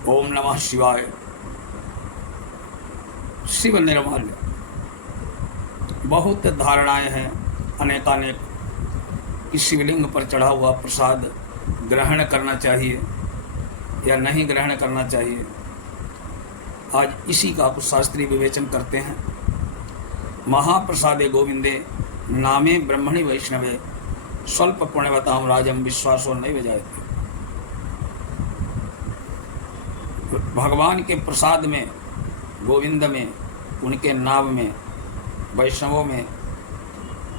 ओम नमः शिवाय। शिव निर्मल। बहुत धारणाएं हैं अनेकानेक कि शिवलिंग पर चढ़ा हुआ प्रसाद ग्रहण करना चाहिए या नहीं ग्रहण करना चाहिए। आज इसी का कुछ शास्त्रीय विवेचन करते हैं। महाप्रसादे गोविंदे नामे ब्रह्मणि वैष्णवे स्वल्प पुण्यवताम राजम विश्वासो नैव जायते। भगवान के प्रसाद में, गोविंद में, उनके नाम में, वैष्णवों में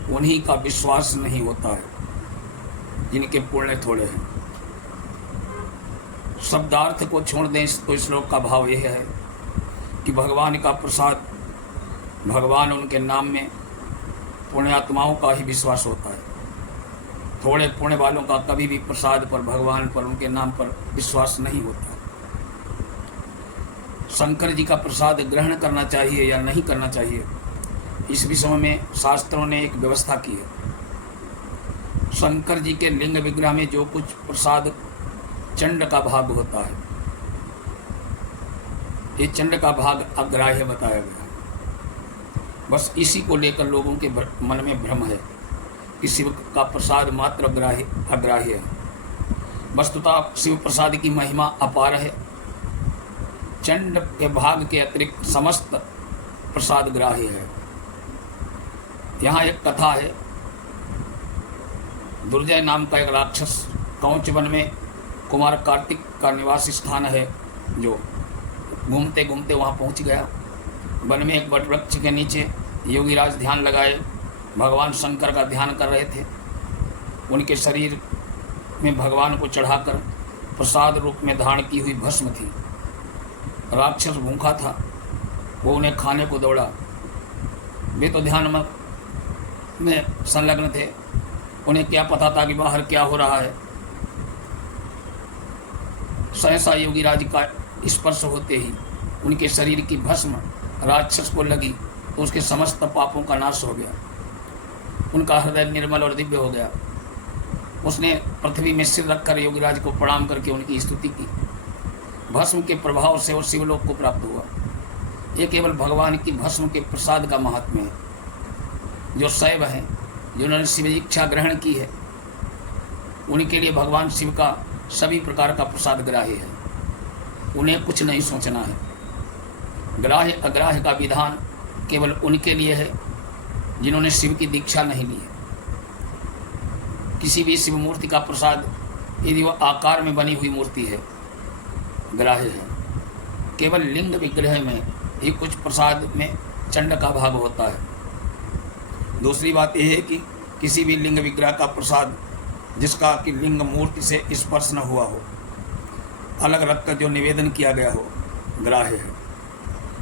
उन्हीं का विश्वास नहीं होता है जिनके पुण्य थोड़े हैं। शब्दार्थ को छोड़ दें तो श्लोक का भाव यह है कि भगवान का प्रसाद, भगवान उनके नाम में पुण्यात्माओं का ही विश्वास होता है। थोड़े पुण्य वालों का कभी भी प्रसाद पर, भगवान पर, उनके नाम पर विश्वास नहीं होता। शंकर जी का प्रसाद ग्रहण करना चाहिए या नहीं करना चाहिए, इस विषय में शास्त्रों ने एक व्यवस्था की है। शंकर जी के लिंग विग्रह में जो कुछ प्रसाद चंड का भाग होता है, ये चंड का भाग अग्राह्य बताया गया है। बस इसी को लेकर लोगों के मन में भ्रम है कि शिव का प्रसाद मात्र अग्राह्य है। वस्तुतः शिव प्रसाद की महिमा अपार है। चंड के भाग के अतिरिक्त समस्त प्रसाद ग्राह्य है। यहाँ एक कथा है। दुर्जय नाम का एक राक्षस कौच वन में कुमार कार्तिक का निवास स्थान है, जो घूमते घूमते वहाँ पहुँच गया। वन में एक वट वृक्ष के नीचे योगीराज ध्यान लगाए भगवान शंकर का ध्यान कर रहे थे। उनके शरीर में भगवान को चढ़ाकर प्रसाद रूप में धारण की हुई भस्म थी। राक्षस भूखा था, वो उन्हें खाने को दौड़ा। वे तो ध्यान में संलग्न थे, उन्हें क्या पता था कि बाहर क्या हो रहा है। सहसा योगीराज का स्पर्श होते ही उनके शरीर की भस्म राक्षस को लगी तो उसके समस्त पापों का नाश हो गया। उनका हृदय निर्मल और दिव्य हो गया। उसने पृथ्वी में सिर रखकर योगीराज को प्रणाम करके उनकी स्तुति की। भस्म के प्रभाव से वो शिवलोक को प्राप्त हुआ। ये केवल भगवान की भस्म के प्रसाद का महात्म्य है। जो शैव हैं, जिन्होंने शिव इच्छा ग्रहण की है, उनके लिए भगवान शिव का सभी प्रकार का प्रसाद ग्राह्य है। उन्हें कुछ नहीं सोचना है। ग्राह्य अग्राह्य का विधान केवल उनके लिए है जिन्होंने शिव की दीक्षा नहीं ली है। किसी भी शिव मूर्ति का प्रसाद, यदि वह आकार में बनी हुई मूर्ति है, ग्राह्य है। केवल लिंग विग्रह में ही कुछ प्रसाद में चंड का भाग होता है। दूसरी बात यह है कि किसी भी लिंग विग्रह का प्रसाद जिसका कि लिंग मूर्ति से स्पर्श न हुआ हो, अलग रखकर जो निवेदन किया गया हो, ग्राह्य है।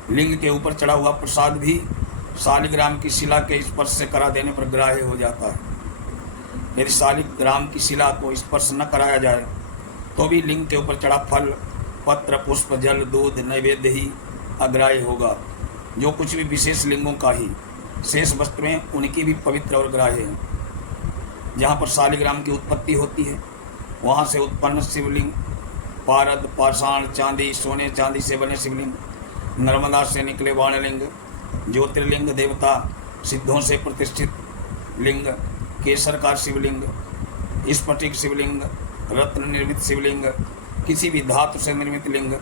लिंग के ऊपर चढ़ा हुआ प्रसाद भी शालिग्राम की शिला के स्पर्श से करा देने पर ग्राह्य हो जाता है। यदि शालिग्राम की शिला को स्पर्श न कराया जाए तो भी लिंग के ऊपर चढ़ा फल, पत्र, पुष्प, जल, दूध, नैवेद्य ही अग्राह्य होगा। जो कुछ भी विशेष लिंगों का ही शेष वस्तुएं उनकी भी पवित्र और ग्राह्य है। जहाँ पर शालिग्राम की उत्पत्ति होती है, वहाँ से उत्पन्न शिवलिंग, पारद, पाषाण, चांदी, सोने चांदी से बने शिवलिंग, नर्मदा से निकले वाणलिंग, ज्योतिर्लिंग, देवता सिद्धों से प्रतिष्ठित लिंग, केसर का शिवलिंग, स्फटिक शिवलिंग, रत्न निर्मित शिवलिंग, किसी भी धातु से निर्मित लिंग,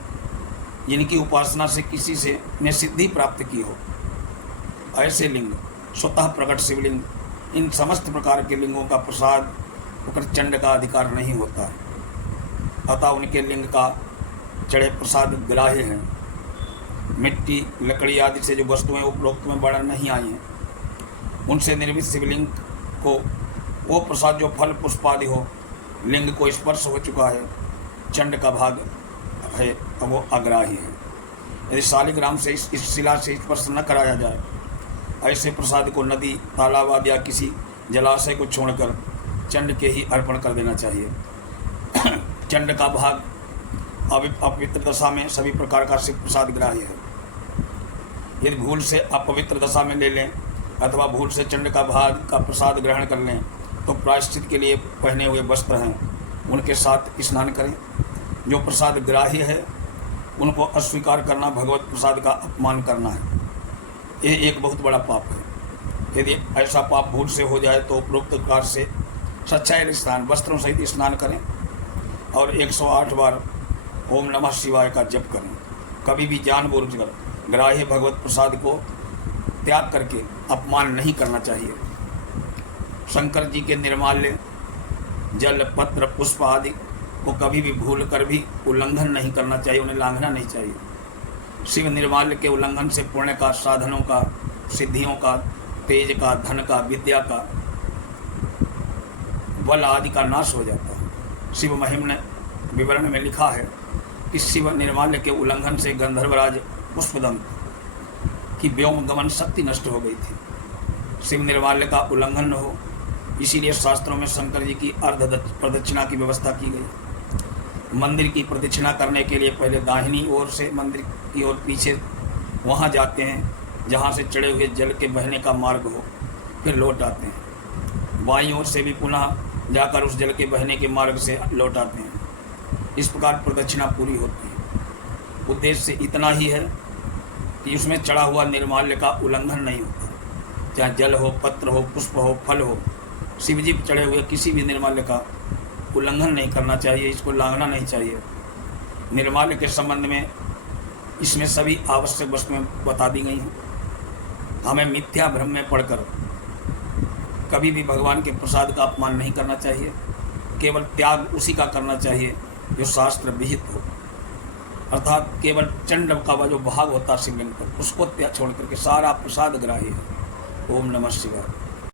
जिनकी उपासना से किसी से ने सिद्धि प्राप्त की हो, ऐसे लिंग, स्वतः प्रकट शिवलिंग, इन समस्त प्रकार के लिंगों का प्रसाद होकर चंड का अधिकार नहीं होता है। अतः उनके लिंग का चढ़े प्रसाद ग्राह्य हैं। मिट्टी, लकड़ी आदि से जो वस्तुएं उपरोक्त में वर्णन नहीं आई हैं, उनसे निर्मित शिवलिंग को वो प्रसाद जो फल पुष्प आदि हो, लिंग को स्पर्श हो चुका है, चंड का भाग है, तो वो अग्राह्य है। यदि शालिग्राम से इस शिला से स्पर्श न कराया जाए, ऐसे प्रसाद को नदी, तालाब आदि या किसी जलाशय को छोड़कर चंड के ही अर्पण कर देना चाहिए। चंड का भाग अपवित्र दशा में सभी प्रकार का शिव प्रसाद ग्राह्य है। यदि भूल से अपवित्र दशा में ले लें अथवा भूल से चंड का भाग का प्रसाद ग्रहण कर लें तो प्रायश्चित के लिए पहने हुए वस्त्र हैं उनके साथ स्नान करें। जो प्रसाद ग्राह्य है उनको अस्वीकार करना भगवत प्रसाद का अपमान करना है। ये एक बहुत बड़ा पाप है। यदि ऐसा पाप भूल से हो जाए तो उपरोक्त प्रकार से सच्चाई स्नान वस्त्रों सहित स्नान करें और 108 बार ओम नमः शिवाय का जप करें। कभी भी जानबूझकर ग्राह्य भगवत प्रसाद को त्याग करके अपमान नहीं करना चाहिए। शंकर जी के निर्माल्य जल पत्र पुष्प आदि को कभी भी भूल कर भी उल्लंघन नहीं करना चाहिए, उन्हें लांघना नहीं चाहिए। शिव निर्माल्य के उल्लंघन से पुण्य का, साधनों का, सिद्धियों का, तेज का, धन का, विद्या का, बल आदि का नाश हो जाता है। शिव महिम ने विवरण में लिखा है कि शिव निर्माल्य के उल्लंघन से गंधर्वराज पुष्पदंत की व्योम गमन शक्ति नष्ट हो गई थी। शिव निर्माल्य का उल्लंघन न हो, इसीलिए शास्त्रों में शंकर जी की अर्ध प्रदक्षिणा की व्यवस्था की गई। मंदिर की प्रदक्षिणा करने के लिए पहले दाहिनी ओर से मंदिर की ओर पीछे वहाँ जाते हैं जहाँ से चढ़े हुए जल के बहने का मार्ग हो, फिर लौट आते हैं। बाईं ओर से भी पुनः जाकर उस जल के बहने के मार्ग से लौट आते हैं। इस प्रकार प्रदक्षिणा पूरी होती है। उद्देश्य इतना ही है कि उसमें चढ़ा हुआ निर्माल्य का उल्लंघन नहीं होता, चाहे जल हो, पत्र हो, पुष्प हो, फल हो। शिवजी पर चढ़े हुए किसी भी निर्माल्य का उल्लंघन नहीं करना चाहिए, इसको लांघना नहीं चाहिए। निर्माल्य के संबंध में इसमें सभी आवश्यक वस्तुएं बता दी गई हैं। हमें मिथ्या भ्रम में पढ़कर कभी भी भगवान के प्रसाद का अपमान नहीं करना चाहिए। केवल त्याग उसी का करना चाहिए जो शास्त्र विहित हो, अर्थात केवल चंड का वह जो भाग होता है शिवलिंग पर, उसको छोड़ करके सारा प्रसाद ग्राह्य है। ओम नमः शिवाय।